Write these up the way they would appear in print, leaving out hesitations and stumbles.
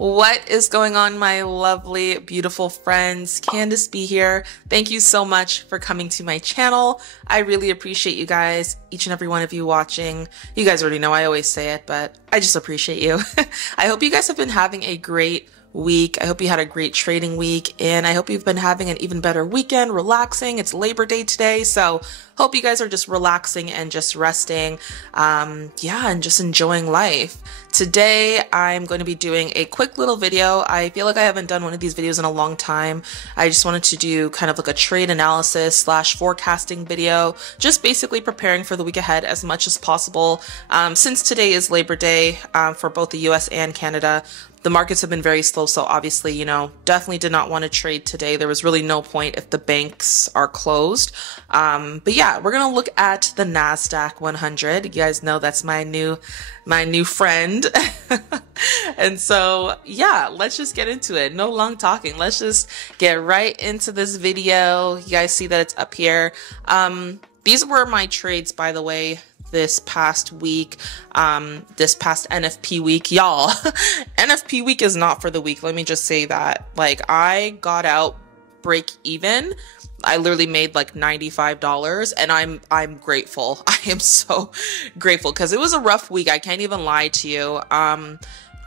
What is going on, my lovely, beautiful friends? Candace B here. Thank you so much for coming to my channel. I really appreciate you guys, each and every one of you watching. You guys already know I always say it, but I just appreciate you. I hope you guys have been having a great week. I hope you had a great trading week, and I hope you've been having an even better weekend, relaxing. It's Labor Day today, so hope you guys are just relaxing and just resting, and just enjoying life. Today, I'm going to be doing a quick little video. I feel like I haven't done one of these videos in a long time. I just wanted to do kind of like a trade analysis / forecasting video, just basically preparing for the week ahead as much as possible. Since today is Labor Day for both the US and Canada, the markets have been very slow, so obviously, definitely did not want to trade today. There was really no point if the banks are closed. But yeah, we're gonna look at the NASDAQ 100. You guys know that's my new friend. And so yeah, let's just get into it. No long talking. Let's just get right into this video. You guys see that it's up here. These were my trades, by the way, this past week, this past NFP week. Y'all, NFP week is not for the week. Let me just say that. Like, I got out break even. I literally made like $95, and I'm grateful. I am so grateful because it was a rough week. I can't even lie to you. I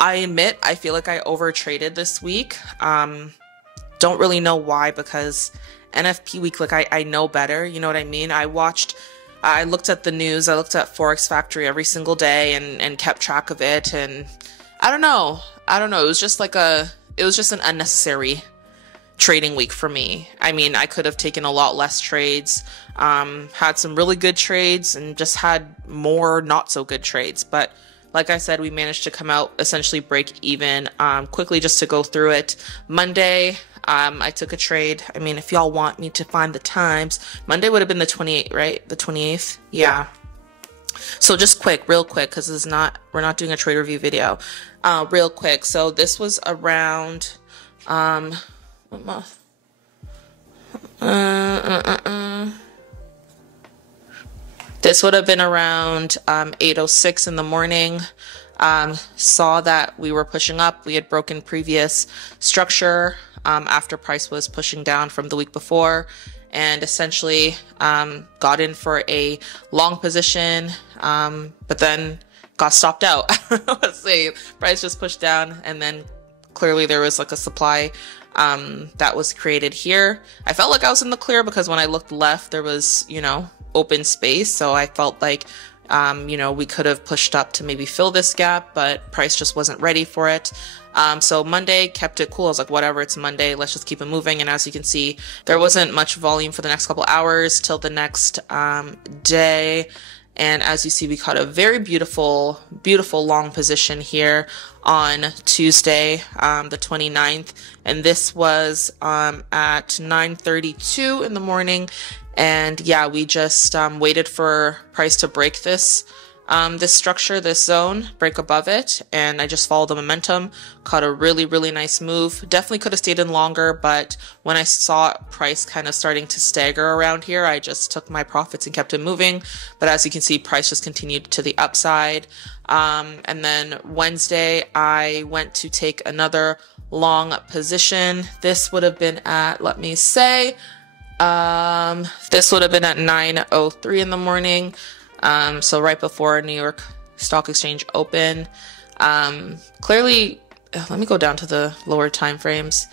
admit I feel like I over traded this week. Don't really know why, because NFP week, like, I know better. You know what I mean? I looked at the news. I looked at Forex Factory every single day and kept track of it. And I don't know. It was just an unnecessary trading week for me. I mean, I could have taken a lot less trades, had some really good trades, and just had more not so good trades. But like I said, we managed to come out essentially break even. Quickly, just to go through it. Monday, I took a trade. I mean, if y'all want me to find the times, Monday would have been the 28th, right? The 28th? Yeah. So just real quick, because we're not doing a trade review video. Real quick. So this was around, what month? This would have been around 8:06 in the morning. Saw that we were pushing up. We had broken previous structure after price was pushing down from the week before, and essentially got in for a long position, but then got stopped out. Let's say price just pushed down, and then clearly there was like a supply that was created here. I felt like I was in the clear because when I looked left, there was, open space. So I felt like, we could have pushed up to maybe fill this gap, but price just wasn't ready for it. So Monday kept it cool. I was like, whatever, it's Monday, let's just keep it moving. And as you can see, there wasn't much volume for the next couple hours till the next day. And as you see, we caught a very beautiful, beautiful long position here on Tuesday, the 29th. And this was at 9:32 in the morning. And yeah, we just waited for price to break this structure, this zone, break above it, and I just followed the momentum, caught a really, really nice move. Definitely could have stayed in longer, but when I saw price kind of starting to stagger around here, I just took my profits and kept it moving. But as you can see, price just continued to the upside. And then Wednesday, I went to take another long position. This would have been at, let me say, this would have been at 9:03 in the morning. So right before New York Stock Exchange open. Clearly, let me go down to the lower time frames.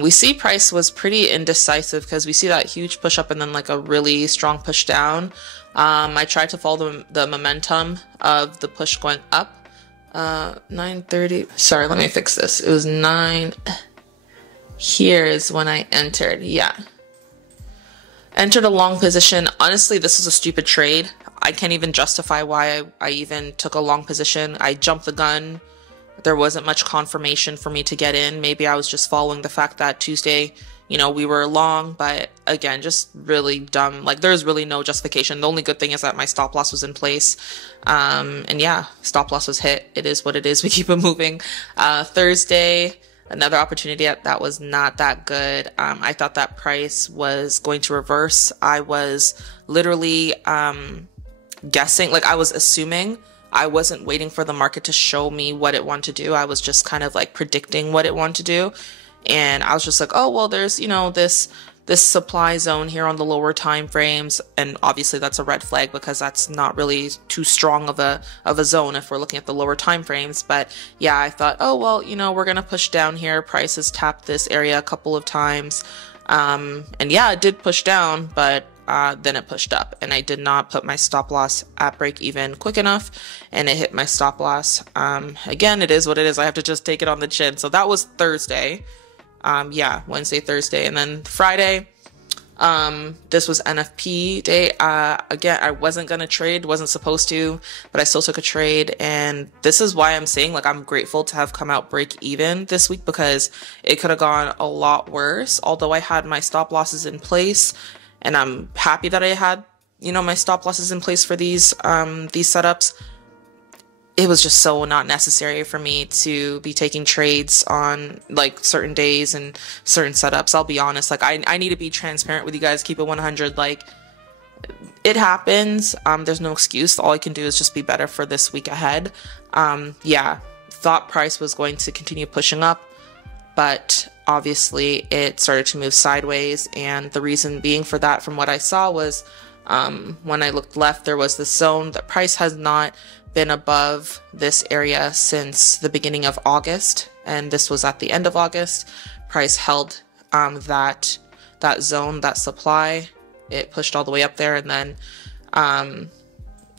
We see price was pretty indecisive because we see that huge push up and then like a really strong push down. I tried to follow the momentum of the push going up. 9:30. Sorry, let me fix this. It was 9. Here is when I entered. Yeah. Entered a long position. Honestly, this is a stupid trade. I can't even justify why I even took a long position. I jumped the gun. There wasn't much confirmation for me to get in. Maybe I was just following the fact that Tuesday, we were long, but again, just really dumb. Like, there's really no justification. The only good thing is that my stop loss was in place. And yeah, stop loss was hit. It is what it is. We keep it moving. Thursday, another opportunity that was not that good. I thought that price was going to reverse. I was literally guessing, like I was assuming I wasn't waiting for the market to show me what it wanted to do. I was just kind of like predicting what it wanted to do. And I was just like, oh, well, there's, you know, this supply zone here on the lower time frames, and obviously that's a red flag because that's not really too strong of a zone if we're looking at the lower time frames. But yeah, I thought, oh well, you know, we're gonna push down here. Price has tapped this area a couple of times, and yeah, it did push down, but then it pushed up, and I did not put my stop loss at break even quick enough, and it hit my stop loss. Again, it is what it is. I have to just take it on the chin. So that was Thursday. Yeah, Wednesday, Thursday, and then Friday, this was NFP day. Again, I wasn't gonna trade, wasn't supposed to, but I still took a trade, and this is why I'm saying, like, I'm grateful to have come out break even this week, because it could have gone a lot worse. Although I had my stop losses in place, and I'm happy that I had, you know, my stop losses in place for these setups. It was just so not necessary for me to be taking trades on like certain days and certain setups. I'll be honest, like I need to be transparent with you guys, keep it 100. Like, it happens. There's no excuse. All I can do is just be better for this week ahead. Yeah, thought price was going to continue pushing up, but obviously it started to move sideways. And the reason being for that, from what I saw, was when I looked left, there was this zone that price has not been above this area since the beginning of August, and this was at the end of August. Price held that zone, that supply. It pushed all the way up there, and then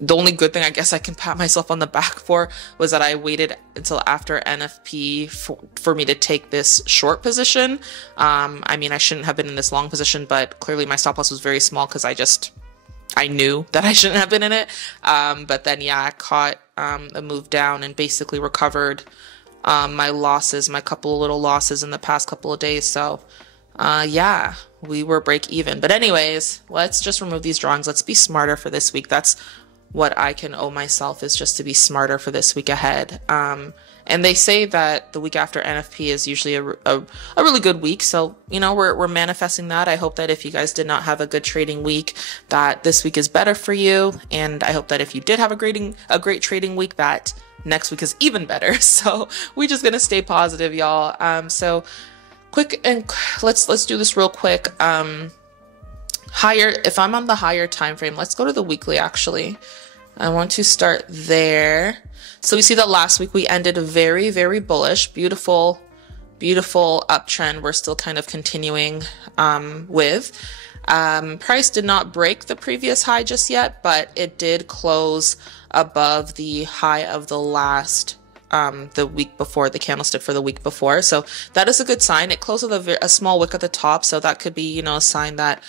the only good thing I guess I can pat myself on the back for was that I waited until after NFP for me to take this short position. I mean, I shouldn't have been in this long position, but clearly my stop loss was very small because I knew that I shouldn't have been in it. But then, yeah, I caught a move down and basically recovered my losses, my couple of little losses in the past couple of days. So, yeah, we were break even. But anyways, let's just remove these drawings. Let's be smarter for this week. That's what I can owe myself, is just to be smarter for this week ahead. And they say that the week after NFP is usually a really good week. So, you know, we're manifesting that. I hope that if you guys did not have a good trading week, that this week is better for you. And I hope that if you did have a great trading week, that next week is even better. So we're just going to stay positive, y'all. So quick, and let's do this real quick. If I'm on the higher time frame, let's go to the weekly. Actually, I want to start there. So we see that last week we ended very, very bullish, beautiful uptrend. We're still kind of continuing with. Price did not break the previous high just yet, but it did close above the high of the last the week before, the candlestick for the week before. So that is a good sign. It closed with a small wick at the top, so that could be, you know, a sign that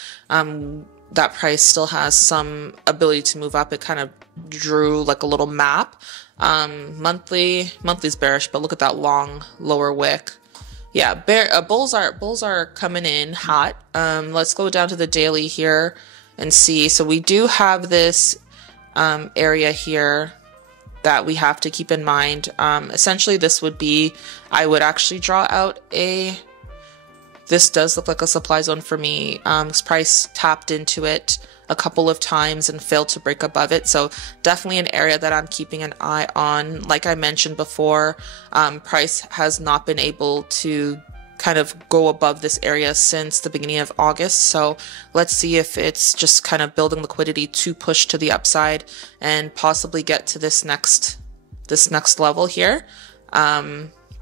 that price still has some ability to move up. It kind of drew like a little map. Monthly's bearish, but look at that long lower wick. Yeah, bulls are coming in hot. Let's go down to the daily here and see. So we do have this area here that we have to keep in mind. Essentially, this would be, I would actually draw out this does look like a supply zone for me. This price tapped into it a couple of times and failed to break above it. So definitely an area that I'm keeping an eye on. Like I mentioned before, price has not been able to kind of go above this area since the beginning of August. So let's see if it's just kind of building liquidity to push to the upside and possibly get to this next level here.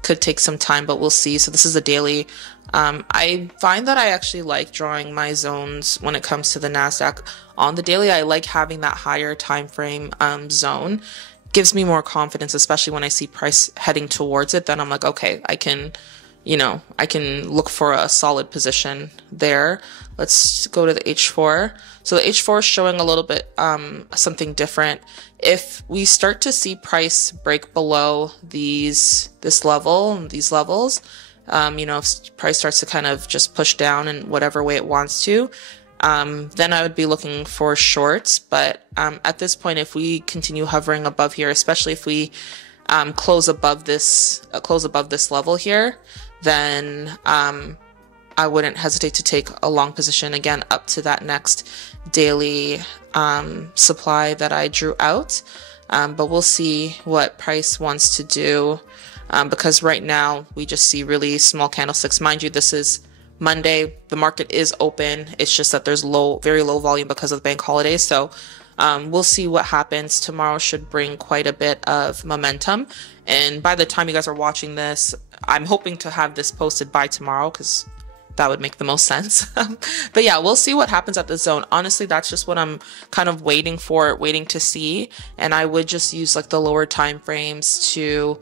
Could take some time, but we'll see. So this is a daily. I find that I actually like drawing my zones when it comes to the NASDAQ on the daily. I like having that higher time frame zone. Gives me more confidence, especially when I see price heading towards it. Then I'm like, okay, I can look for a solid position there. Let's go to the H4. So the H4 is showing a little bit something different. If we start to see price break below these levels, if price starts to kind of just push down in whatever way it wants to, then I would be looking for shorts. But at this point, if we continue hovering above here, especially if we close above this level here, then I wouldn't hesitate to take a long position again up to that next daily supply that I drew out. But we'll see what price wants to do, because right now we just see really small candlesticks. Mind you, this is Monday. The market is open. It's just that there's very low volume because of the bank holiday. So we'll see what happens. Tomorrow should bring quite a bit of momentum. And by the time you guys are watching this, I'm hoping to have this posted by tomorrow, because that would make the most sense. But yeah, we'll see what happens at the zone. Honestly, that's just what I'm kind of waiting to see. And I would just use like the lower time frames to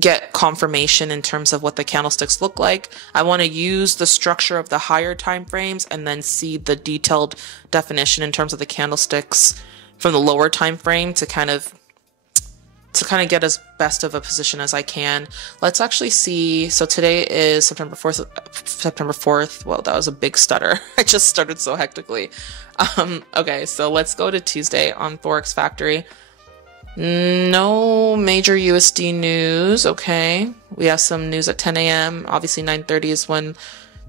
get confirmation in terms of what the candlesticks look like. I want to use the structure of the higher time frames and then see the detailed definition in terms of the candlesticks from the lower time frame to kind of get as best of a position as I can. Let's actually see. So today is September 4th. Well, that was a big stutter. I just stuttered so hectically. Okay, so let's go to Tuesday on Forex Factory. No major USD news. Okay, we have some news at 10 a.m. Obviously 9:30 is when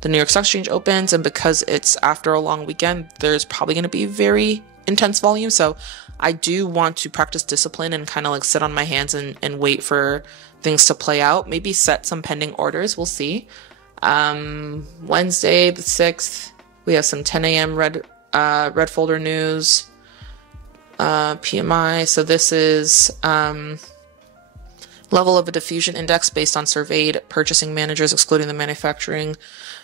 the New York Stock Exchange opens, and because it's after a long weekend, there's probably going to be very intense volume. So I do want to practice discipline and kind of like sit on my hands and wait for things to play out. Maybe set some pending orders. We'll see. Wednesday the 6th, we have some 10 a.m. red folder news. PMI. So this is level of a diffusion index based on surveyed purchasing managers, excluding the manufacturing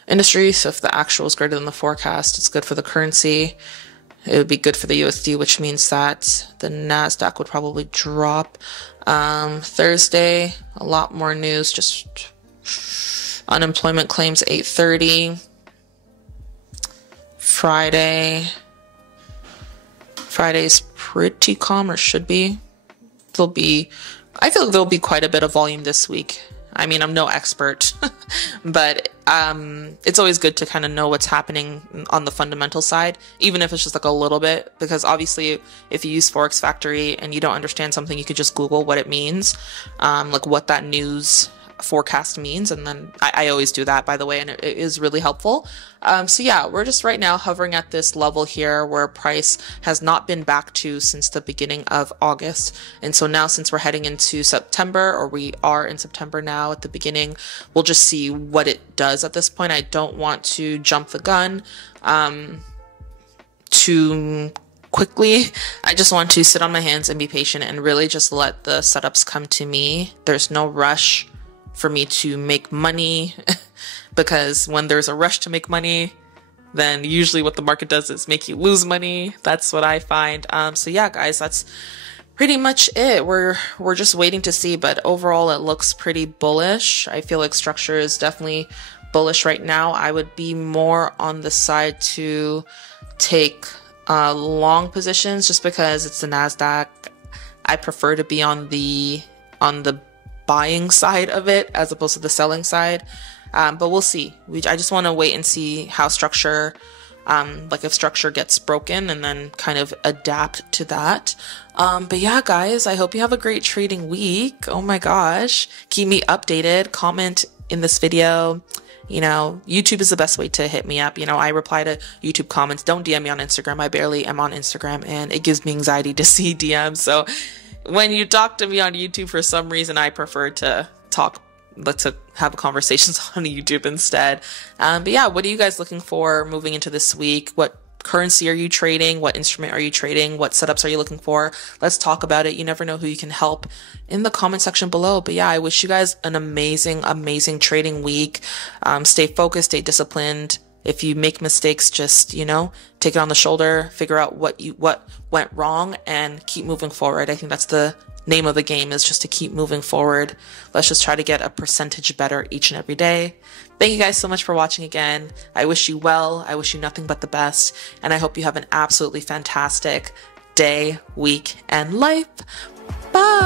industry. So if the actual is greater than the forecast, it's good for the currency. It would be good for the USD, which means that the NASDAQ would probably drop. Thursday, a lot more news, just unemployment claims 8:30. Friday's pretty calm, or should be. I feel like there'll be quite a bit of volume this week. I mean, I'm no expert, but it's always good to kind of know what's happening on the fundamental side, even if it's just like a little bit, because obviously if you use Forex Factory and you don't understand something, you could just Google what it means, like what that news forecast means, and then I always do that, by the way, and it is really helpful. So yeah, we're just right now hovering at this level here where price has not been back to since the beginning of August. And so now, since we're heading into September, or we are in September now at the beginning, we'll just see what it does at this point. I don't want to jump the gun too quickly. I just want to sit on my hands and be patient and really just let the setups come to me. There's no rush for me to make money because when there's a rush to make money, then usually what the market does is make you lose money. That's what I find. So yeah, guys, that's pretty much it. We're just waiting to see, but overall it looks pretty bullish. I feel like structure is definitely bullish right now. I would be more on the side to take long positions just because it's the NASDAQ. I prefer to be on the buying side of it as opposed to the selling side. But we'll see. I just want to wait and see how structure, like if structure gets broken, and then kind of adapt to that. But yeah, guys, I hope you have a great trading week. Oh my gosh. Keep me updated. Comment in this video. You know, YouTube is the best way to hit me up. You know, I reply to YouTube comments. Don't DM me on Instagram. I barely am on Instagram, and it gives me anxiety to see DMs. So when you talk to me on YouTube, for some reason, I prefer to have conversations on YouTube instead. But yeah, what are you guys looking for moving into this week? What currency are you trading? What instrument are you trading? What setups are you looking for? Let's talk about it. You never know who you can help in the comment section below. But yeah, I wish you guys an amazing, amazing trading week. Stay focused, stay disciplined. If you make mistakes, just, you know, take it on the shoulder, figure out what went wrong, and keep moving forward. I think that's the name of the game, is just to keep moving forward. Let's just try to get a percentage better each and every day. Thank you guys so much for watching again. I wish you well. I wish you nothing but the best. And I hope you have an absolutely fantastic day, week, and life. Bye.